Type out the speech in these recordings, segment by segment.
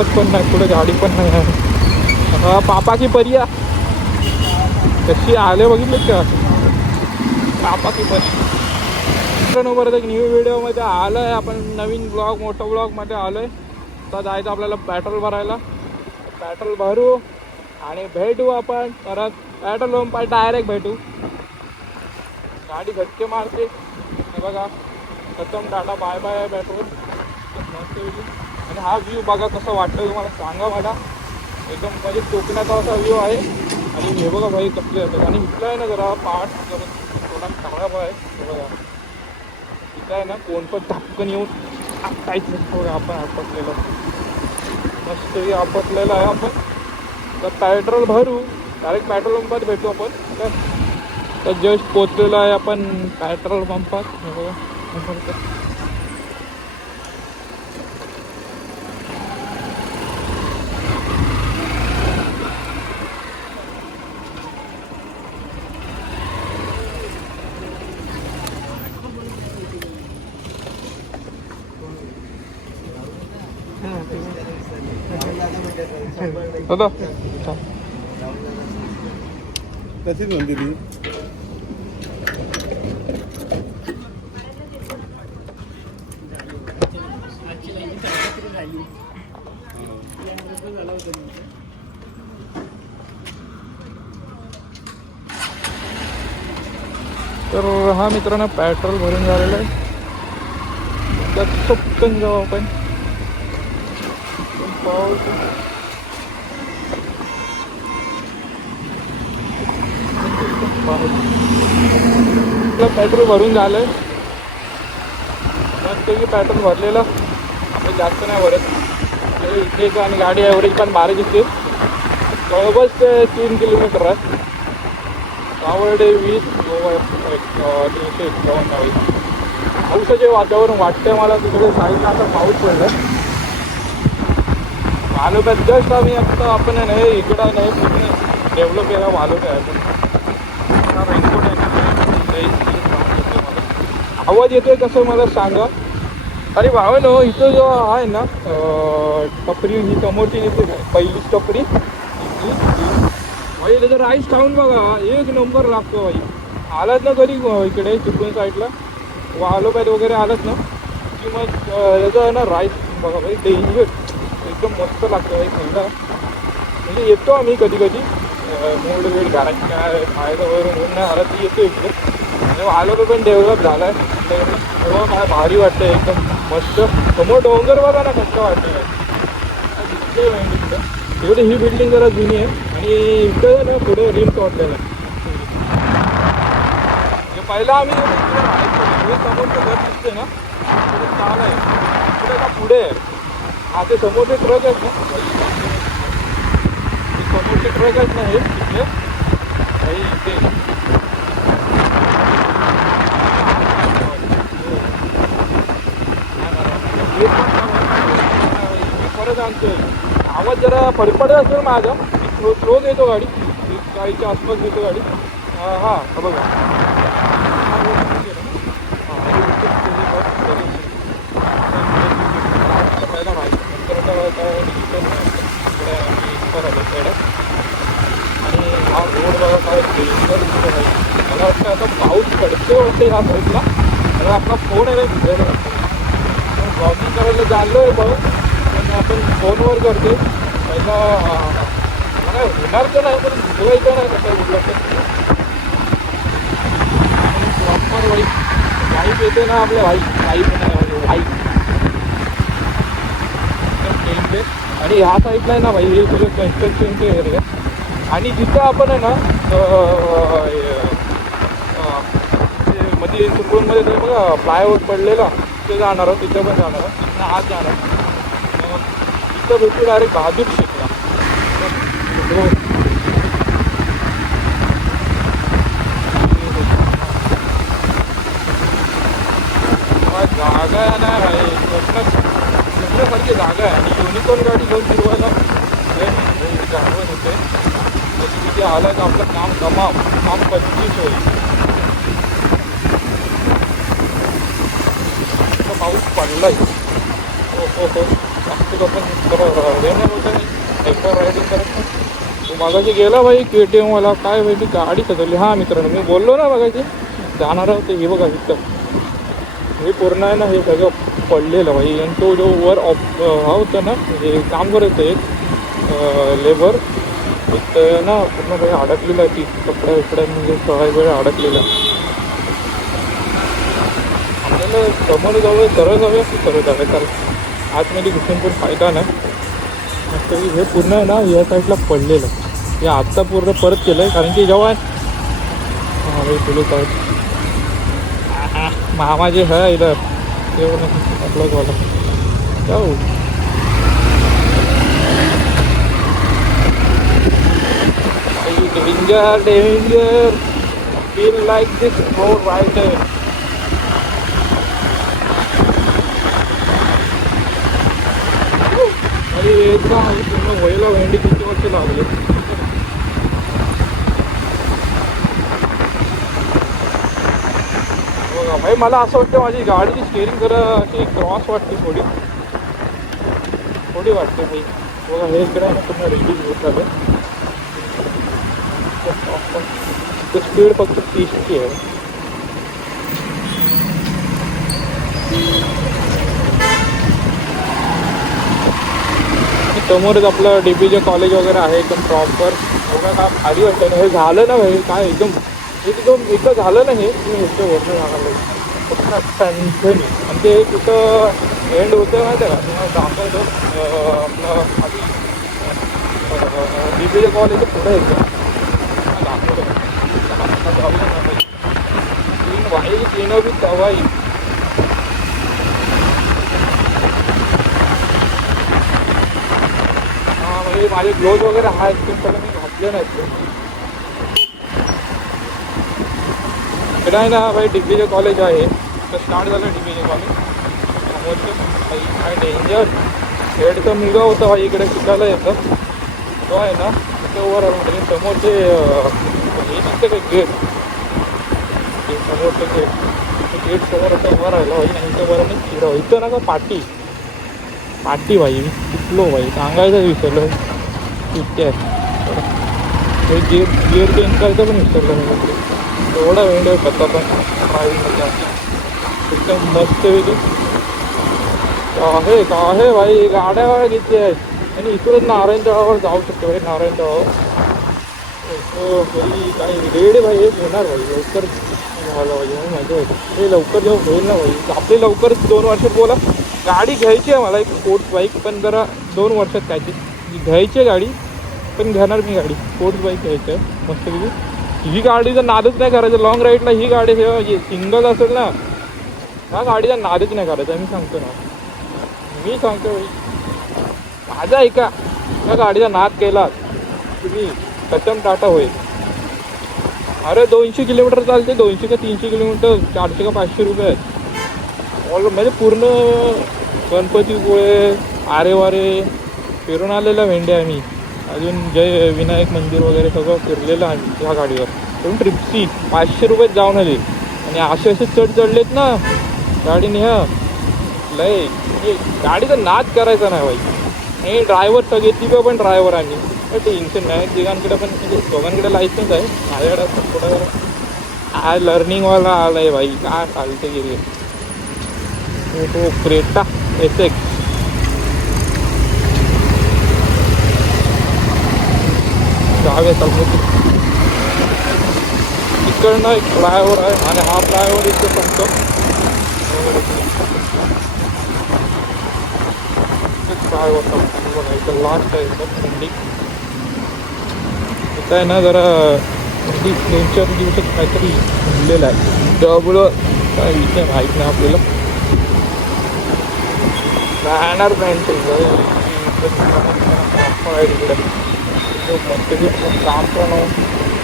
चालवत पण नाही, पुढे गाडी पण नाही आहे. पापा की परिया कशी आले बघितले का पापा की परी. परत एक न्यू व्हिडिओमध्ये आलो आहे आपण, नवीन ब्लॉग मोठं ब्लॉगमध्ये आलो आहे. आता जायचं आपल्याला पेट्रोल भरायला, पेट्रोल भरू आणि भेटू आपण परत पेट्रोल पंप डायरेक्ट भेटू. गाडी धक्के मारते हे बघा, खतम टाटा बाय बाय पेट्रोल मस्त. आणि हा व्ह्यू बघा कसा वाटतं तुम्हाला सांगा मला, एकदम म्हणजे कोकणाचा असा व्ह्यू आहे. आणि हे बघा भाई कसले येतात. आणि इथलं आहे ना जरा पार्ट थोडा खराब आहे हे बघा, इथं आहे ना कोण पण धपकन येऊन काहीच नाही बघा. आपण आपटलेलं मस्त आपटलेलं आहे आपण. तर पेट्रोल भरू डायरेक्ट पेट्रोल पंपात भेटू आपण. तर जस्ट पोचलेलो आहे आपण पेट्रोल पंपात हे बघा. दादा तशीच म्हणते ती. तर हा मित्रांनो पेट्रोल भरून झालेलं आहे. त्यात पटकन जाऊ आपण. पेट्रोल भरून झालंय मस्त की पेट्रोल भरलेलं आपण जास्त नाही भरत इथेच. आणि गाडी ॲव्हरेज पण 12 दिसते, जवळपास 3 किलोमीटर आहे. आवडे 20 351. पावसाचे वातावरण वाटतंय मला तिकडे साईडला आता पाऊस पडलाय. वालोप्यात जस्ट आम्ही आता आपण नाही इकडं नाही पूर्ण डेव्हलप केला वालोप्या आहे. रेनकोट आहे ना, आवाज येतोय कसं मला सांगा. अरे भावानो इथं जो आहे ना टपरी ही समोरची दिसते पहिलीच टपरी भाई, त्याचा राईस खाऊन बघा एक नंबर लागतो भाई. आलात ना कधी इकडे चिपळूण साईडला वालोप्यात वगैरे आलात ना की मग याचा आहे ना राईस बघा भाई, डेंजर एकदम मस्त लागतं भाई खायला. म्हणजे येतो आम्ही कधी कधी मूड वेळ घराची काय खायचं वगैरे म्हणून नाही आला ती येतो इकडे. आणि वालोपे पण डेव्हलप झाला आहे तेव्हा काय भारी वाटतं एकदम मस्त. समोर डोंगर बघा ना कसं वाटतं तिकडे. एवढी ही बिल्डिंग जरा जुनी आहे आणि इकडे ना पुढे रिम्स वाटलेलं आहे. पहिला आम्ही समोरचं घर दिसते ना पुढे चाल आहे पुढे का पुढे हा ते समोरचे ट्रक आहेत ना, समोरचे ट्रक आहेत ना हे तिथले काही इथे परत आणतोय. आवाज जरा फडफडत असेल माझा, स्लोच येतो गाडी 40च्या आसपास येतो गाडी. हां बघा पहिला माहिती आणि हा रोड बघा काय मला वाटतं आता पाऊस पडते वाटते ह्या साईडला. मला आपला फोन आहे भिजायला ब्लॉगिंग करायला चाललो आहे बघ, पण आपण फोनवर करते. पहिला मला होणार तर नाही पण भिजवायचं नाही कसं कुठलं प्रॉपर वाईफ येते ना आपल्या वाईफ नाही वाईफ. आणि ह्या साईडला आहे ना भाई हे सगळं कन्स्ट्रक्शनचे एरिया. आणि जिथं आपण आहे ना मध्ये चिपळूणमध्ये तर बघा फ्लायओव्हर पडलेला तिथे जाणार आहोत, तिथं पण जाणार आहोत, तिथं आज जाणार. तिथं भेटू डायरेक्ट बहादूर शेखला. जागा आहे ना भाई स्वप्नासारखी जागा आहे. आणि युनिकॉर्न गाडी घेऊन फिरवायला जाणवत होते. तिथे आलं तर आपलं काम 25 होईल. पाऊस पडलाय हो नाशिक आपण हे नाही होतं नाही एकदा रायडिंग करत नाही. तू मागाशी गेला भाई KTM वाला काय भाई ती गाडी सजवली. हां मित्रांनो मी बोललो ना बघायची जाणार होते हे बघा इथं हे पूर्ण आहे ना हे सगळं पडलेलं भाई. आणि तो जो वर हा होता ना म्हणजे काम करत एक लेबर इथं ना पूर्ण काही अडकलेलं आहे ती कपड्या विपड्या म्हणजे सगळ्या वेळ अडकलेला. आपल्याला समोर जाऊया सरळ जाऊया कारण आतमध्ये घुसून पण फायदा नाही. मस्त हे पूर्ण आहे ना या साईडला पडलेलं हे आत्ता पूर्ण परत केलं आहे कारण की जेव्हा हां भाई पोलीस आहेत मामा जे है इधर ते आपलं वाला जाऊ डेंजर फील लाईक दिस रोड रायडर. आणि एकदा माझी पूर्ण व्हायला भेंडी किती वर्ष लागले. बघा भाई मला असं वाटतं माझी गाडीची स्टेअरिंग जरा अशी क्रॉस वाटते थोडी वाटते भाई. बघा हे इकडे आहे ना पूर्ण रिलीज होत झालं. स्पीड फक्त 30ची आहे. समोरच आपलं DPJ कॉलेज वगैरे आहे एकदम प्रॉपर. बघा का भारी वाटतं हे झालं ना भाई काय एकदम एकदा झालं ना हे तुम्ही ह्याचं वरनं जाणार टेन्शन. आणि ते तिथं एंड होतं माहिती आहे का तुम्हाला दाखवतो आपलं आधी DPJ कॉलेज पुढे येतं दाखवतो तीन बी तवाई. म्हणजे माझे ग्लोज वगैरे आहेत ते सगळं मी घातले नाहीत. इकडे आहे ना भाई DPJ कॉलेज आहे तर स्टार्ट झालं DPJ कॉलेज समोरचं काय डेंजर. हेडचा मुलगा होता भाई इकडे शिकायला येतं तो आहे ना तिथं वर म्हणजे समोरचे हे दिसतं काय गेट ते समोरचं गेट समोर असं वर राहिलं भाई आणि इथं वर नाही शिराव इथं ना का पाटी भाई शिकलो भाई सांगायचं विसरलं इतके आहे गिअर चेंज करायचं पण विसरलं नाही. एवढा वेळ होता पण ड्रायव्हिंगमध्ये एकदम मस्त वेगळी आहे भाई गाड्या किती आहेत. आणि इकडून नारायण तळावर जाऊ शकतो भाई नारायण तळावर भाई काही रेड भाई एक होणार भाई लवकर झालं पाहिजे म्हणून माहिती होतं हे लवकर जेव्हा होईल ना भाई आपले लवकर 2 वर्षात बोला गाडी घ्यायची आहे मला एक स्पोर्ट्स बाईक पण जरा 2 वर्षात काय ती घ्यायची आहे गाडी पण घेणार मी गाडी स्पोर्ट्स बाईक घ्यायची आहे मस्तपैकी. ही गाडीचा नादच नाही करायचं लॉंग राईडला ही गाडी सिंगल असेल ना ह्या गाडीचा नादच नाही करायचा मी सांगतो भाई माझा ऐका त्या गाडीचा नाद केला तुम्ही कचम टाटा होईल. अरे 200 किलोमीटर चालते 200 का 300 किलोमीटर 400 का 500 रुपये आहेत म्हणजे पूर्ण गणपतीपुळे आरे वारे फिरून आलेला भेंडे आम्ही. अजून जय विनायक मंदिर वगैरे सगळं फिरलेलं आम्ही ह्या गाडीवर पण ट्रिपची 500 रुपयात जाऊन आली. आणि असे चढलेत ना गाडीने ह्या लय गाडीचा नाद करायचा नाही भाई. आणि ड्रायव्हर सगळे तिघं पण ड्रायव्हर आणि टेन्शन नाही तिघांकडे पण म्हणजे दोघांकडे लायसन्स आहे माझ्याकडे असं थोडं लर्निंगवाला आला आहे भाई काय चालते गेले. तो क्रेटा SX जाऊया चालतो तिकडनं एक फ्लायओव्हर आहे आणि हा फ्लायओव्हर इथे संपतो. फ्लायओव्हर बघा इथं लास्ट आहे थंडी इथं आहे ना जरा थंडी 2-4 दिवसात काहीतरी घडलेलं आहे त्यामुळं काय विषय माहीत नाही आपल्याला. बॅनर पॅन्ट तिकडे काम पण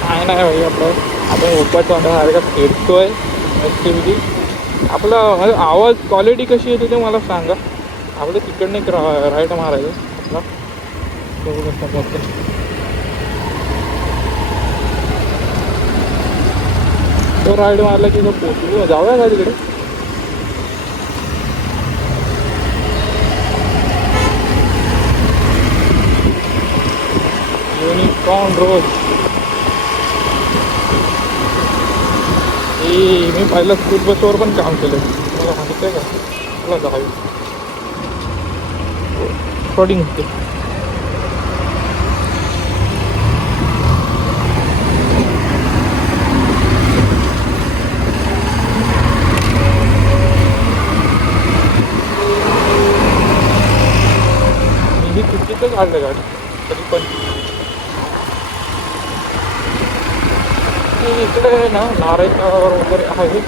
काय नाही भाई आपलं आपण उपट वाटासारखा फिरतोय ॲक्टिव्हिटी. आपला आवाज क्वालिटी कशी येते ते मला सांगा. आपलं तिकडनं एक राईट मारायचं आपला तो राईड मारला की तो पोचू जाऊया का तिकडे ऑन रोड. मी पहिलं स्कूल बसवर पण काम केलं, मला माहिती आहे का. मला दहावी रेकॉर्डिंग होते. मी चुकीचं काढलं गाडी तरी पण. इकडे आहे ना नारायणगावावर वगैरे आहे.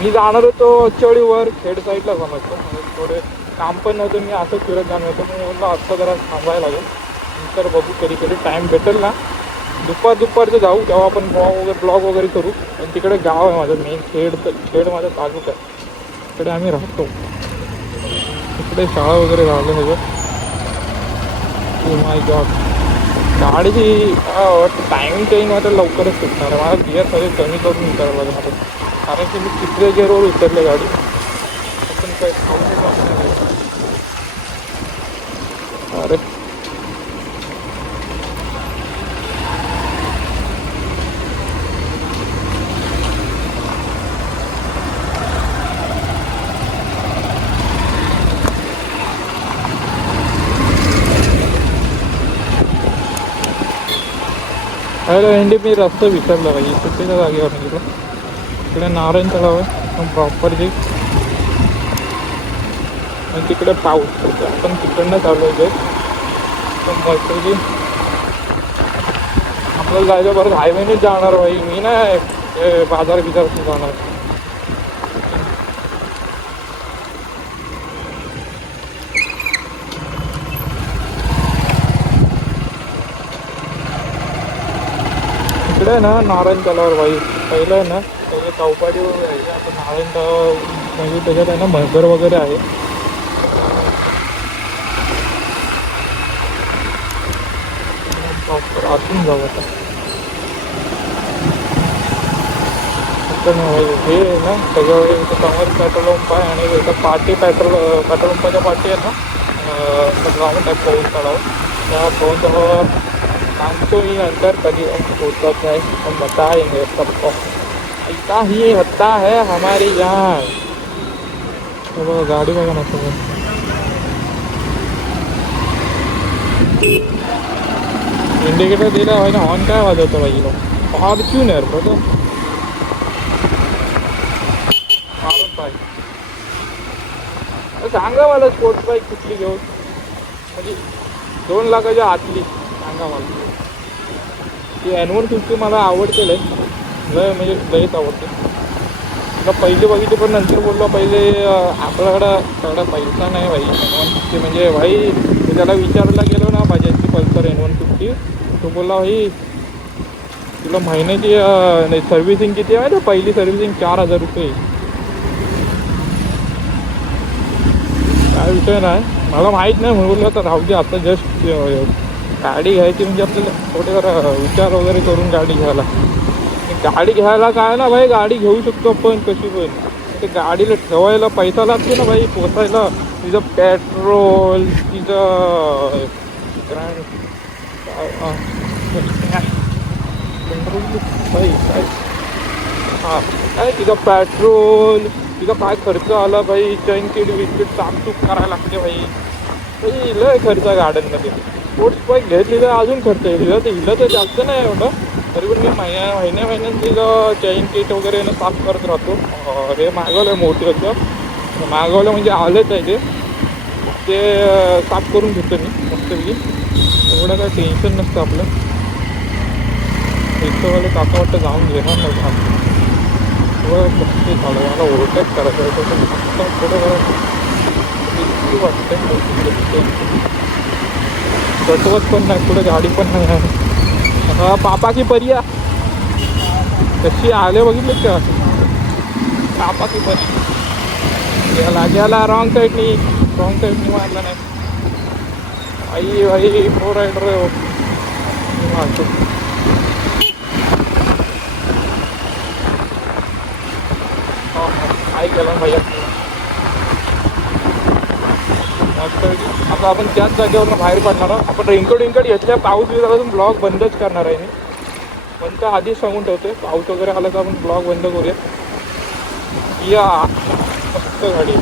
मी जाणार होतो चळीवर खेड साईडला समजतो, थोडे काम पण नव्हतं. मी असं फिरत जाणार होतं, मी म्हणलं आत्ता जरा थांबायला लागेल. नंतर बघू कधी कधी टाईम भेटेल ना दुपारचं जाऊ, तेव्हा आपण ब्लॉग वगैरे करू. आणि तिकडे गाव आहे माझं मेन खेड माझा तालुका आहे. तिकडे आम्ही राहतो. तिकडे शाळा वगैरे राहिलं सगळं. ओ माय गॉड, गाडीची टायमिंग चेंज मात्र लवकरच सुटणार आहे. मला गिअर सगळे कमी करून उतरावं लागेल मला, कारण की मी तिसऱ्या गिअरवर उतरले गाडी. आपण काय खाऊ नाही. अरे अरे हेंडी मी रस्ता विसरला पाहिजे. चुकीच्या जागेवर गेलो. इकडे नारायण तलाव आहे प्रॉपर जे, आणि तिकडे पाऊस पडतो. आपण तिकडनं चालू आहे पण मस्त. आपल्याला जायचं परत हायवेनेच जाणार भाई. मी नाही बाजार जाणार. इकडे ना नारायण तलावर भाई पहिलं आहे ना, पहिले चौपाटी वगैरे आहे. आता नारायण तलाव म्हणजे त्याच्यात आहे ना मगर वगैरे आहे. आतून जाऊ आता. हे ना सगळं समोर पेट्रोल पंप आहे, आणि इथं पाटी पेट्रोल पंपाच्या पाठी आहे ना ग्राउंड आहे पवन तलाव. त्या पवन तलावावर सांगतो मी नंतर कधी पोचत आहे. हम बताएंगे सबको. ऐसा ही होता है हमारी यहाँ. बघा गाडी बघा ना सगळं. इंडिकेटर दिला भाई ना, हॉर्न काय वाजवतो भाई लोक. फॉर्च्युनर बघा मारून पाहिजे. सांगा मला स्पोर्ट्स बाईक कुठली घेऊन, म्हणजे 2 लाखाच्या आतली सांगा मला. ती N150 मला आवडते लय म्हणजे लयच आवडते. आता पहिले बघितले पण नंतर बोललो पहिले आपल्याकडं तेवढा पैसा नाही भाई. N150 म्हणजे भाई मी त्याला विचारायला गेलो ना बजाजची पल्सर N150, तो बोलला भाई तुला महिन्याची नाही सर्व्हिसिंग किती आहे ना, पहिली सर्व्हिसिंग 4,000 रुपये. काय विषय नाही, मला माहीत नाही म्हणून बोललो तर राहू दे. आता जस्ट गाडी घ्यायची म्हणजे आपल्याला थोडे जरा विचार वगैरे करून गाडी घ्यायला. गाडी घ्यायला काय ना भाई, गाडी घेऊ शकतो आपण कशी पण. ते गाडीला ठेवायला पैसा लागतो ना भाई, पोचायला. तिचं पेट्रोल, तिचं भाई काय हां काय तिचं पेट्रोल, तिचा काय खर्च आला भाई. चैन किट विकेट साफसूफ करायला लागते भाई. लय खर्च आहे गाड्यांमध्ये. स्पोर्ट्स बाईक घेतली तर अजून खर्च आहे. हिला तर जास्त नाही एवढं, तरी पण मी महिन्यात तिला चैन किट वगैरे ना साफ करत राहतो. हे मागवलं आहे मोठी होतं, मागवलं म्हणजे आलंच आहे ते साफ करून घेतो मी मस्तपैकी. एवढं काय टेन्शन नसतं आपलं. रिक्षावाले काका वाटतं जाऊन घेणार नव्हतं. कसं झालं मला ओव्हरटेक करायचं होतं, थोडं वाटतं सटवत पण नाही, पुढे गाडी पण नाही आहे. हा पापा की परिया कशी आले बघितले का. पापा की परी गेला रॉंग साईडनी मारला नाही. आई प्रो रायडर मारतो. काय केलं भैया मस्त. आता आपण त्याच जागेवरून बाहेर पडणार आहोत. आपण रेनकोट घेतल्या, पाऊस बिऊस आला तर ब्लॉग बंदच करणार आहे मी. पण तर आधीच सांगून ठेवतोय, पाऊस वगैरे आला तर आपण ब्लॉग बंद करूया. या मस्त गाडी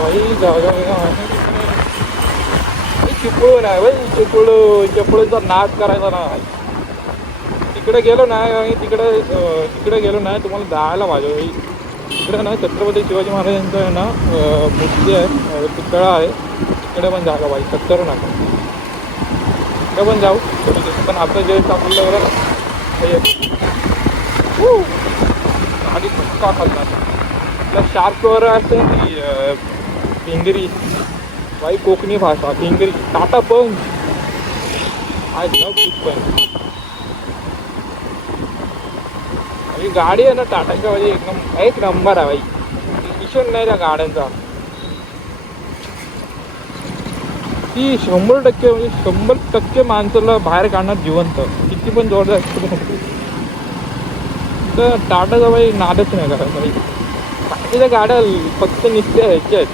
भाई, जागा चिपळूण आहे भाई. चिपळूणचा नाच करायचा ना. तिकडे गेलो नाही, तिकडे गेलो नाही, तुम्हाला जायला पाहिजे भाई. तिकडे ना छत्रपती शिवाजी महाराजांचं आहे ना मूर्ती आहे, पुतळा आहे. तिकडे पण जागा भाई, सत्तर नका तिकडे पण जाऊ. पण आता जे आपल्याला गाडी धक्का खाल्ला. आपल्या शार्पवर असते भिंगरी भाई, कोकणी भाषा भिंगरी. टाटा पंच, आय लव बिग पंच. ही गाडी आहे ना टाटाच्या म्हणजे एक नंबर आहे भाई. विषय नाही त्या गाड्यांचा. ती 100% म्हणजे 100% माणसाला बाहेर काढणार जिवंत, किती पण जोरदार असतो. तर टाटाचा भाई नादच नाही करायचा भाई. बाकीच्या गाड्या फक्त नुसत्या ह्याच्या आहेत,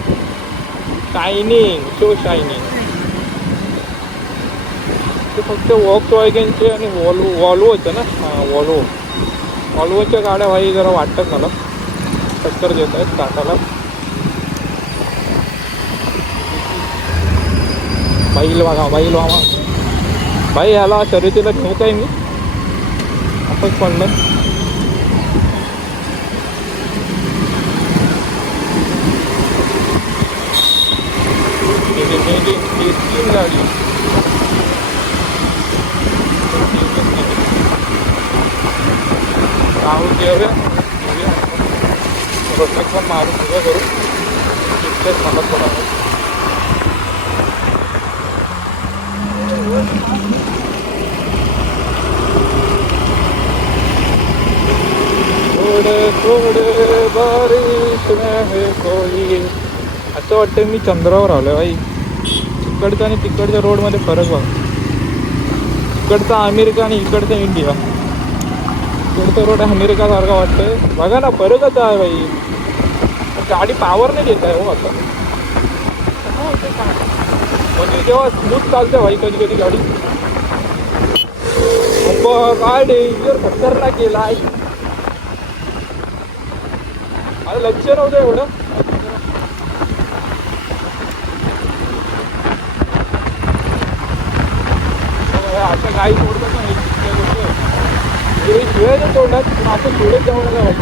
शायनिंग, शो शायनिंग. ते फक्त वॉक्सवॅगनचे आणि वॉल्वोचे ना, वॉल्वोच्या गाड्या भाई जरा वाटतात मला टक्कर देत आहेत टाटाला. बैल बघा, बैल मामा भाई. याला शर्यतीला घेऊ काय मी, असंच म्हणलं. गाडी राहून घेऊया, रोटक पण मारून उभं करू. इतकंच मला थोडा थोडे बारिश में है कोई. असं वाटतं मी चंद्रावर आलो भाई. इकडचा आणि तिकडच्या रोडमध्ये फरक बघा. इकडचा अमेरिका आणि इकडचा इंडिया. इकडचा रोड अमेरिकासारखा वाटतंय बघा ना, फरकच आहे भाई. गाडी पावर नाही देत आहे हो आता. म्हणजे जेव्हा स्मूथ चालते भाई कधी कधी गाडी. काय डेंजर खतरनाक केला आहे. आता लक्ष नव्हतं एवढं. आता गाई सोडतात ना, शिवायचं तोंडात आपण सोडत जाऊ नका भाई.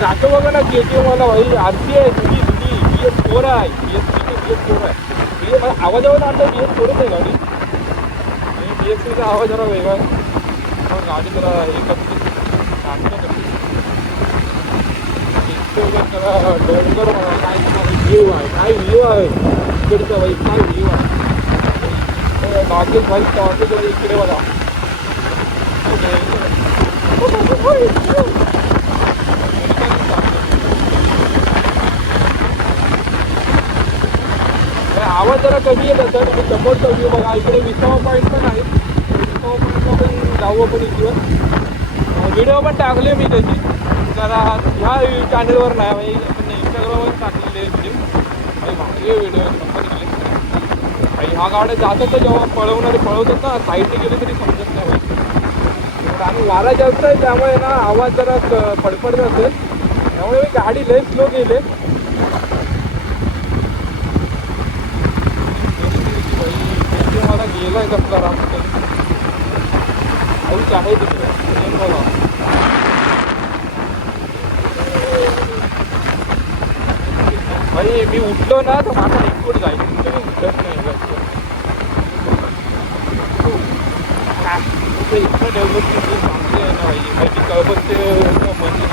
जातो बघा ना KTM मला भाई. आरती आहे जुनी BS4 आहे. BS4 आहे. मला आवाजावर आणलं BS4च आहे गाडी. BS3चा आवाज जरा वेगळा आहे. गाडी जरा हे करते, शांत करते. डोंगर मला काय व्ह्यू आहे, काय व्ह्यू आहे इकडचा भाई, काय व्ह्यू आहे. नागेश भाई टॉपिक इकडे बघा. आवाज जरा कमी येत तर समोरचा व्ह्यू बघा. इकडे विसावा पॉईंट पण आहे. विसावा पॉईंटला पण जाऊ आपण इकडं. व्हिडिओ पण टाकले मी त्याची जरा ह्या चॅनलवर नाही म्हणजे आपण इंस्टाग्रामवर टाकलेले व्हिडिओ. भारी व्हिडिओ आणि ह्या गाड्या जातात तर जेव्हा पळवतात ना, साईडने गेले तरी समजत नाही भाई. आणि वारा जास्त आहे त्यामुळे ना आवाज जरा फडफडत असेल, त्यामुळे मी गाडी लय स्लो गेले. मला गेलाय कसला रामचं पाऊस आहे तिकडे बघा. भाई मी उठलो ना तर माझा रेनकोट जाईल. मी उठत नाही इतकं डेव्हलपमेंट चांगली आहे ना भाई. कळबतचे मंदिर